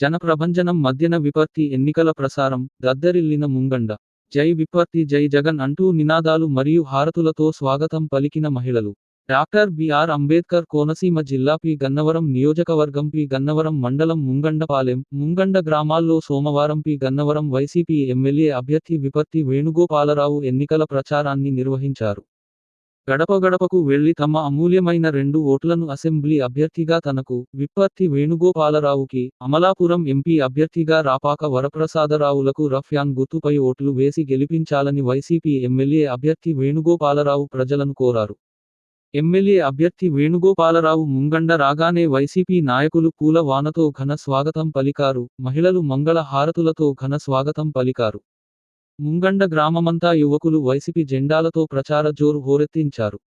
జనప్రభంజనం మధ్యన విపత్తి ఎన్నికల ప్రసారం దద్దరిల్లిన ముంగండ. జై విపత్తి జై జగన్ అంటూ నినాదాలు మరియు హారతులతో స్వాగతం పలికిన మహిళలు. డాక్టర్ బిఆర్ అంబేద్కర్ కోనసీమ జిల్లా పి గన్నవరం నియోజకవర్గం పి గన్నవరం మండలం ముంగండపాలెం, ముంగండ గ్రామాల్లో సోమవారం పి గన్నవరం వైసీపీ ఎమ్మెల్యే అభ్యర్థి విపత్తి వేణుగోపాలరావు ఎన్నికల ప్రచారాన్ని నిర్వహించారు. గడప గడపకు వెళ్లి తమ అమూల్యమైన 2 ఓట్లను అసెంబ్లీ అభ్యర్థిగా తనకు, విపత్తి వేణుగోపాలరావుకి, అమలాపురం ఎంపీ అభ్యర్థిగా రాపాక వరప్రసాదరావులకు రఫ్యాన్ గుర్తుపై ఓట్లు వేసి గెలిపించాలని వైసీపీ ఎమ్మెల్యే అభ్యర్థి వేణుగోపాలరావు ప్రజలను కోరారు. ఎమ్మెల్యే అభ్యర్థి వేణుగోపాలరావు ముంగండ రాగానే వైసీపీ నాయకులు పూల వానతో ఘన స్వాగతం పలికారు, మహిళలు మంగళ హారతులతో ఘన స్వాగతం పలికారు. ముంగండ గ్రామమంతా యువకులు వైసీపీ జెండాలతో ప్రచార జోరు హోరెత్తించారు.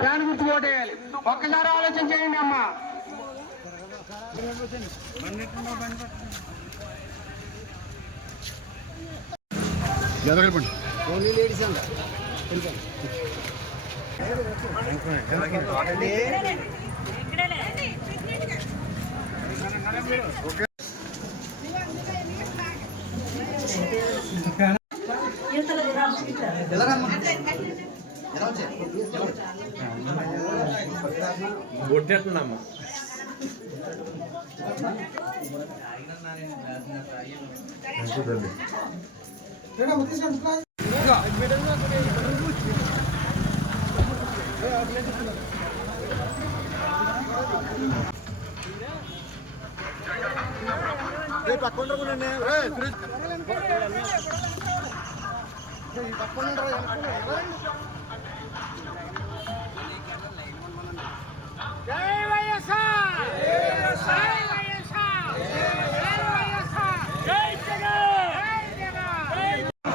ఫ్యాన్ గుర్తు ఓటేయాలి. ఒక్కసారి ఆలోచన చేయండి అమ్మా. కొట్టేస్తున్నామ్మా. జై వైఎస్ఆర్, జై వైఎస్ఆర్, జై వైఎస్ఆర్, జై జగన్, జై జగన్.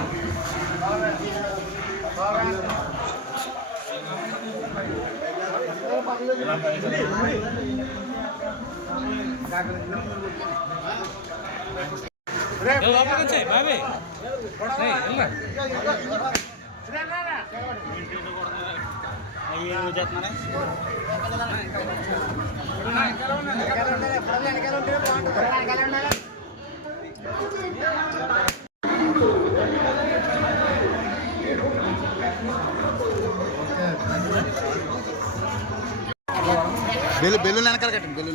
బెల్లు వెనకాల కట్టండి. బెల్లు